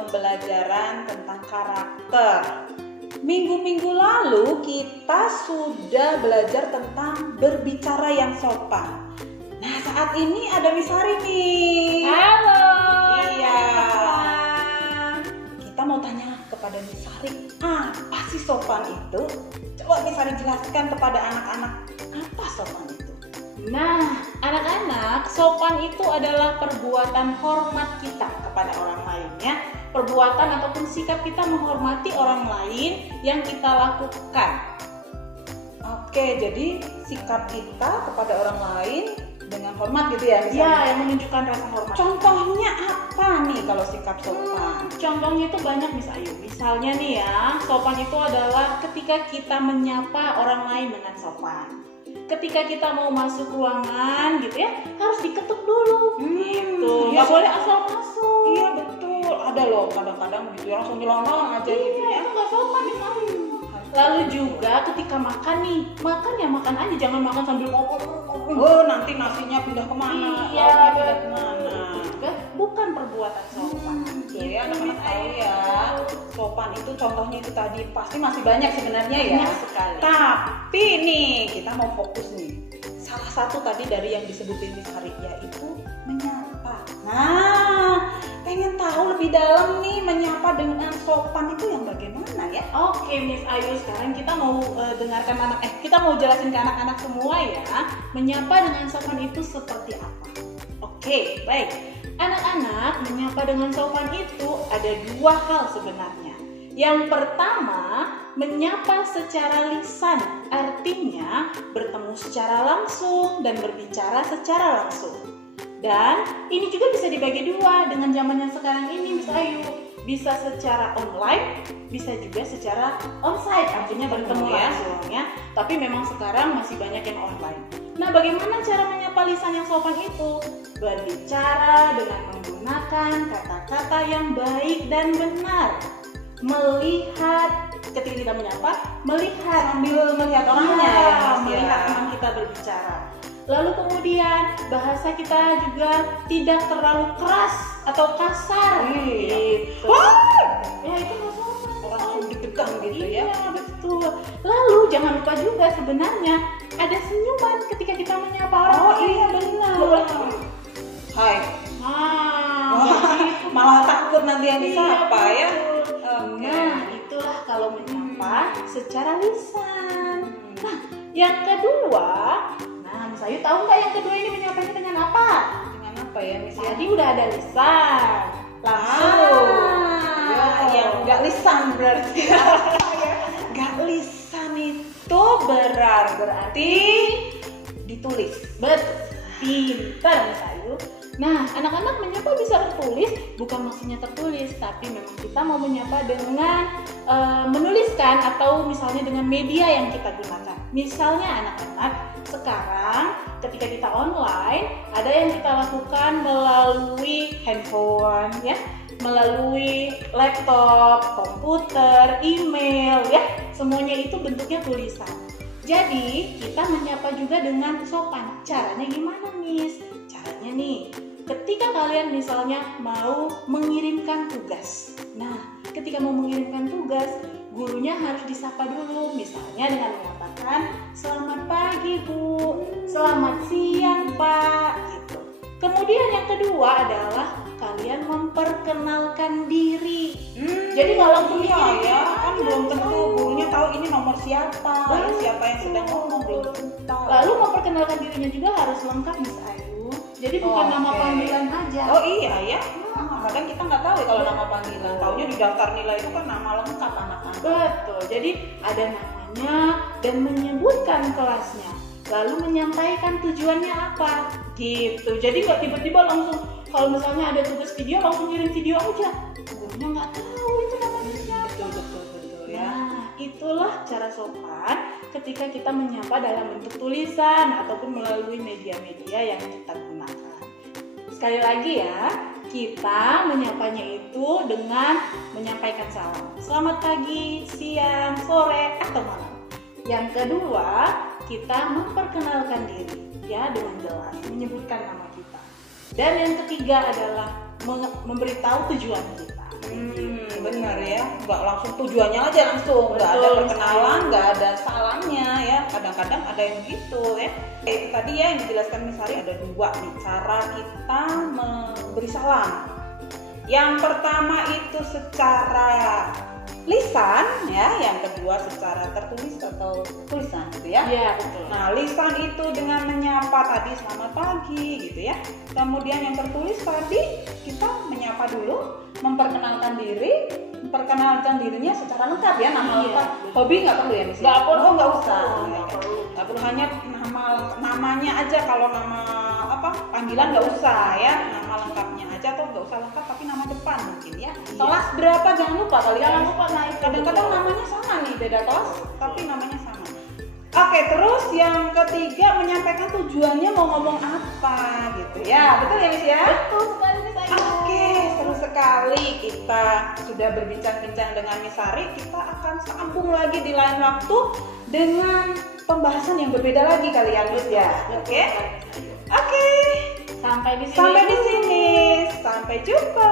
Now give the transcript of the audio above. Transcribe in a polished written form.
pembelajaran tentang karakter. Minggu-minggu lalu kita sudah belajar tentang berbicara yang sopan. Nah, saat ini ada Miss Hari nih. Halo. Iya. Kita mau tanya kepada Miss Hari, apa sih sopan itu? Coba Miss Hari jelaskan kepada anak-anak, apa sopan itu? Nah, anak-anak, sopan itu adalah perbuatan hormat kita kepada orang lain ya. Perbuatan ataupun sikap kita menghormati orang lain yang kita lakukan. Oke, jadi sikap kita kepada orang lain dengan hormat gitu ya, misalnya? Ya, yang menunjukkan rasa hormat. Contohnya apa nih kalau sikap sopan? Contohnya itu banyak Miss Ayu. Misalnya nih ya, sopan itu adalah ketika kita menyapa orang lain dengan sopan. Ketika kita mau masuk ruangan gitu ya, harus diketuk dulu. Gitu. Iya, Nggak boleh asal masuk. Iya betul. Ada loh kadang-kadang gitu langsung nyelonong aja gitu ya. Itu nggak sopan Miss Ayu. Lalu juga ketika makan nih, makan ya makan aja, jangan makan sambil ngomong. Oh, nanti nasinya pindah kemana? Iya, Lauknya pindah kemana? Juga bukan perbuatan sopan. Gitu ya, anak-anak tahu ya. Sopan itu contohnya itu tadi pasti masih banyak sebenarnya ya. Banyak sekali. Tapi nih kita mau fokus nih. Salah satu tadi dari yang disebutin Miss Hari yaitu menyapa. Nah, pengen tahu lebih dalam nih menyapa dengan sopan itu yang bagaimana ya? Oke Miss Ayu, sekarang kita mau kita mau jelasin ke anak-anak semua ya, menyapa dengan sopan itu seperti apa. Oke, baik. Anak-anak, menyapa dengan sopan itu ada dua hal sebenarnya. Yang pertama, menyapa secara lisan, artinya bertemu secara langsung dan berbicara secara langsung. Dan ini juga bisa dibagi dua dengan zaman yang sekarang ini Miss Ayu. Bisa secara online, bisa juga secara onsite, artinya bertemu langsung ya. Tapi memang sekarang masih banyak yang online. Nah, bagaimana cara menyapa lisan yang sopan itu? Berbicara dengan menggunakan kata-kata yang baik dan benar. Melihat, ketika kita menyapa, melihat sambil melihat orangnya ya, melihat teman kita berbicara. Lalu kemudian bahasa kita juga tidak terlalu keras atau kasar. Gitu. Ya itu nggak sopan. Langsung ditegang gitu ya. Iya betul. Lalu jangan lupa juga sebenarnya ada senyuman ketika kita menyapa orang. Oh iya benar. Hai. Gitu. Malah takut nanti yang disapa ya. Nah itulah kalau menyapa secara lisan. Nah yang kedua, Miss Ayu tahu nggak yang kedua ini menyapanya dengan apa? Dengan apa ya Miss? Tadi udah ada lisan, langsung. Yang nggak lisan berarti. Nggak lisan itu berarti ditulis. Betul, pintar Miss Ayu. Nah, anak-anak menyapa bisa tertulis, bukan maksudnya tertulis, tapi memang kita mau menyapa dengan menuliskan atau misalnya dengan media yang kita gunakan. Misalnya anak-anak sekarang ketika kita online, ada yang kita lakukan melalui handphone ya, melalui laptop, komputer, email ya, semuanya itu bentuknya tulisan. Jadi kita menyapa juga dengan sopan. Caranya gimana Miss? Caranya nih, ketika kalian misalnya mau mengirimkan tugas. Nah, ketika mau mengirimkan tugas, gurunya harus disapa dulu, misalnya dengan mengatakan selamat pagi Bu, selamat siang Pak, gitu. Kemudian yang kedua adalah kalian memperkenalkan diri. Jadi nggak langsung ya, kan belum tentu gurunya tahu ini nomor siapa, siapa yang sedang ngomong belum tahu. Lalu memperkenalkan dirinya juga harus lengkap Miss Ayu. Jadi bukan nama panggilan aja. Oh iya ya. Kadang kita nggak tahu ya kalau nama panggilan. Taunya di daftar nilai itu kan nama lengkap anak-anak. Betul. Jadi ada namanya dan menyebutkan kelasnya. Lalu menyampaikan tujuannya apa, gitu. Jadi nggak tiba-tiba langsung kalau misalnya ada tugas video langsung kirim video aja. Gurunya nggak tahu itu namanya siapa. Betul ya. Nah, itulah cara sopan ketika kita menyapa dalam bentuk tulisan ataupun melalui media-media yang kita gunakan. Sekali lagi ya, kita menyapanya itu dengan menyampaikan salam. Selamat pagi, siang, sore, atau malam. Yang kedua, kita memperkenalkan diri ya dengan jelas, menyebutkan nama kita. Dan yang ketiga adalah memberitahu tujuan kita. benar ya, nggak langsung tujuannya aja langsung, nggak ada Betul, perkenalan, nggak ada salamnya ya. Kadang-kadang ada yang gitu ya. Itu tadi ya yang dijelaskan Miss Sari ada dua nih cara kita memberi salam. Yang pertama itu secara lisan ya, yang kedua secara tertulis atau tulisan gitu ya. Iya, betul. Nah, lisan itu dengan menyapa tadi selamat pagi gitu ya. Kemudian yang tertulis tadi kita menyapa dulu, memperkenalkan dirinya secara lengkap ya, nama Iya. lengkap. Hobi nggak perlu ya, Miss? Nggak perlu. Oh, nggak usah. Nggak perlu. Nggak perlu, hanya namanya aja. Kalau nama panggilan nggak usah ya, nama lengkapnya aja, atau nggak usah lengkap tapi nama depan mungkin ya. Kelas berapa jangan lupa kali ya. Jangan lupa, nah itu Kadang-kadang betul. namanya sama nih, beda kelas tapi namanya sama. Oke, terus yang ketiga menyampaikan tujuannya mau ngomong apa gitu ya. Betul ya, Miss ya? Betul sekali Miss Ayu. Oke, seru sekali kita sudah berbincang-bincang dengan Miss Sari. Kita akan sambung lagi di lain waktu dengan pembahasan yang berbeda lagi kali ya, Miss ya. Oke? Oke. Sampai di sini. Sampai di sini. Sampai jumpa.